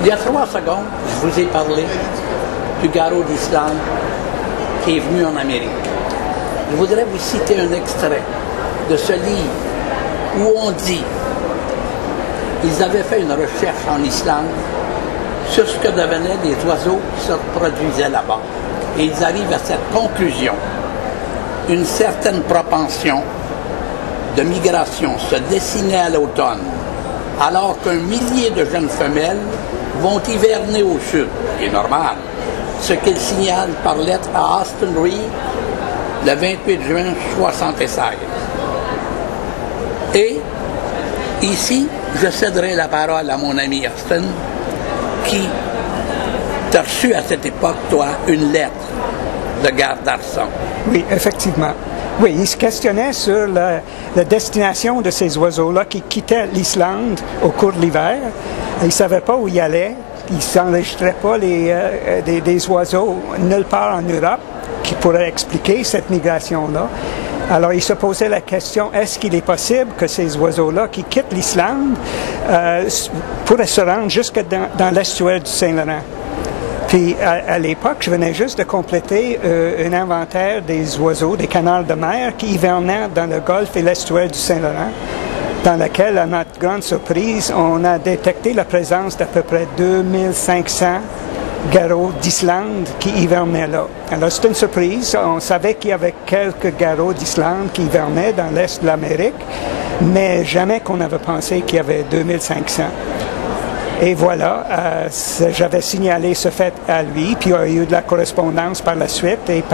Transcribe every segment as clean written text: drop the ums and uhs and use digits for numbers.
Il y a 3 secondes, je vous ai parlé du garrot d'Islande qui est venu en Amérique. Je voudrais vous citer un extrait de ce livre où on dit qu'ils avaient fait une recherche en Islande sur ce que devenaient les oiseaux qui se reproduisaient là-bas. Et ils arrivent à cette conclusion. Une certaine propension de migration se dessinait à l'automne, alors qu'un millier de jeunes femelles vont hiverner au sud, ce qui est normal, ce qu'ils signalent par lettre à Austin Reed le 28 juin 1976. Et ici, je céderai la parole à mon ami Austin, qui t'a reçu à cette époque, toi, une lettre de Garde d'Arson. Oui, effectivement. Oui, il se questionnait sur la destination de ces oiseaux-là qui quittaient l'Islande au cours de l'hiver. Il ne savait pas où ils allaient. Il ne s'enregistrait pas des oiseaux nulle part en Europe qui pourraient expliquer cette migration-là. Alors, il se posait la question, est-ce qu'il est possible que ces oiseaux-là qui quittent l'Islande pourraient se rendre jusque dans l'estuaire du Saint-Laurent? Puis, à l'époque, je venais juste de compléter un inventaire des oiseaux, des canards de mer qui hivernaient dans le golfe et l'estuaire du Saint-Laurent, dans lequel, à notre grande surprise, on a détecté la présence d'à peu près 2500 garrots d'Islande qui hivernaient là. Alors, c'est une surprise. On savait qu'il y avait quelques garrots d'Islande qui hivernaient dans l'est de l'Amérique, mais jamais qu'on avait pensé qu'il y avait 2500. Et voilà, j'avais signalé ce fait à lui, puis il y a eu de la correspondance par la suite, et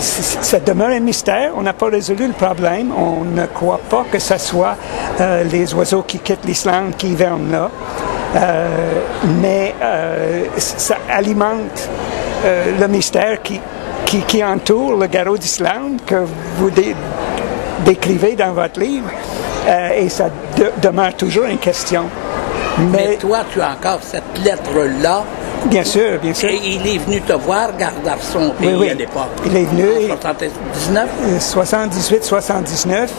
ça demeure un mystère. On n'a pas résolu le problème. On ne croit pas que ce soit les oiseaux qui quittent l'Islande qui hivernent là, mais ça alimente le mystère qui entoure le garrot d'Islande que vous décrivez dans votre livre. Et ça demeure toujours une question. Mais toi, tu as encore cette lettre-là. Bien sûr, bien sûr. Et il est venu te voir, Garde d'Arson, oui, à l'époque. Il est venu. En 79? 78, 79.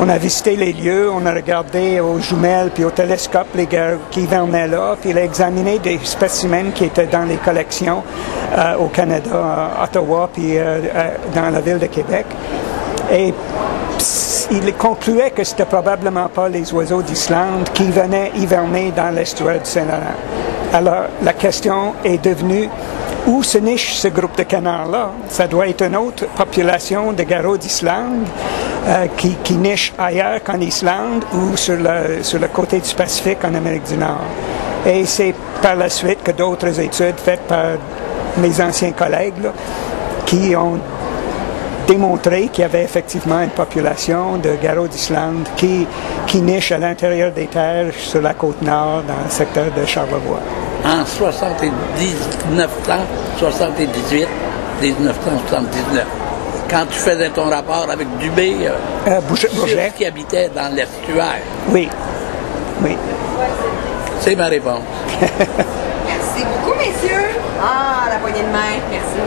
On a visité les lieux, on a regardé aux jumelles puis au télescope les garrots qui hivernaient là, puis il a examiné des spécimens qui étaient dans les collections au Canada, à Ottawa, puis dans la ville de Québec. Et il concluait que c'était probablement pas les oiseaux d'Islande qui venaient hiverner dans l'estuaire du Saint-Laurent. Alors, la question est devenue, où se niche ce groupe de canards-là? Ça doit être une autre population de garrots d'Islande qui niche ailleurs qu'en Islande ou sur le côté du Pacifique en Amérique du Nord. Et c'est par la suite que d'autres études faites par mes anciens collègues là, qui ont démontré qu'il y avait effectivement une population de garrots d'Islande qui niche à l'intérieur des terres sur la côte nord, dans le secteur de Charlevoix. En 1978, 1979, quand tu faisais ton rapport avec Dubé, Bourget, qui habitait dans l'estuaire. Oui, oui. C'est ma réponse. Merci beaucoup, messieurs. Ah, la poignée de main. Merci.